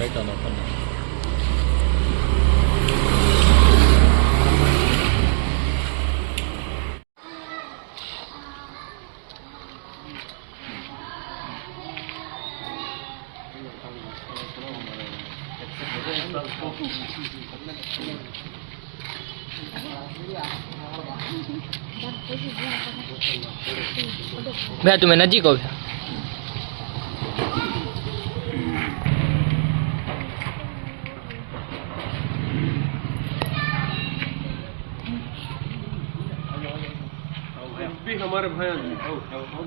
Right on, open. भैया तुम्हें नजीक हो गया भी हमारे भाई आदमी आओ आओ आओ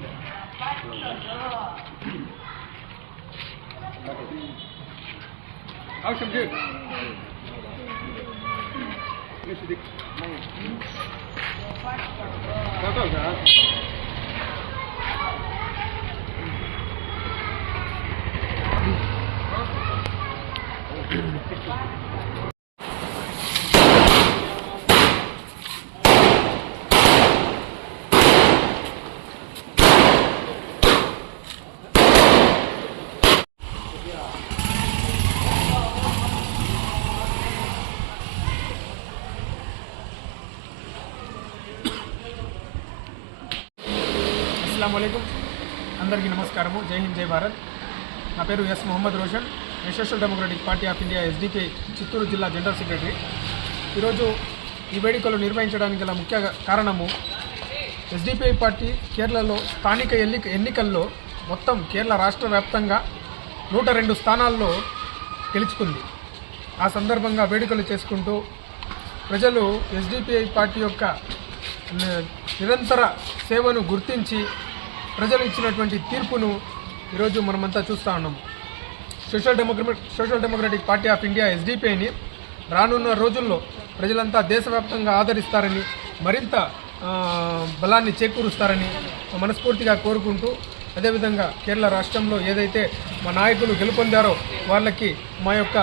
आओ समझे ऐसे देख అస్సలం అందరికీ నమస్కారము జై హింద్ జై భారత్ నా పేరు S Mohammed Roshan national democratic party of India SDK Chittoor జిల్లా జనరల్ సెక్రటరీ ఈరోజు ఈ వేడుకలు నిర్వహించడానికి గల ముఖ్య కారణము ఎస్డీపీఐ పార్టీ కేరళలో స్థానిక ఎన్ని ఎన్నికల్లో మొత్తం కేరళ రాష్ట్ర వ్యాప్తంగా నూట రెండు స్థానాల్లో గెలుచుకుంది ఆ సందర్భంగా వేడుకలు చేసుకుంటూ ప్రజలు ఎస్డిపిఐ పార్టీ యొక్క నిరంతర సేవను గుర్తించి ప్రజలు ఇచ్చినటువంటి తీర్పును ఈరోజు మనమంతా చూస్తూ ఉన్నాము social democrat social democratic party of India ఎస్డిపిఐని రానున్న రోజుల్లో ప్రజలంతా దేశవ్యాప్తంగా ఆదరిస్తారని మరింత బలాన్ని చేకూరుస్తారని మనస్ఫూర్తిగా కోరుకుంటూ అదేవిధంగా కేరళ రాష్ట్రంలో ఏదైతే మా నాయకులు గెలుపొందారో వాళ్ళకి మా యొక్క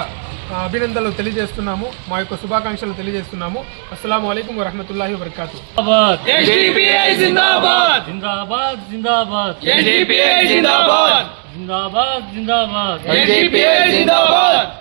అభినందనలు తెలియజేస్తున్నాము మా యొక్క శుభాకాంక్షలు తెలియజేస్తున్నాము అస్సలం అయికం వరహమతుల్లాహి వబర్కాతు జిందాబాద్ జిందాబాద్ జిందాబాద్ జిందాబాద్ జిందాబాద్ జిందాబాద్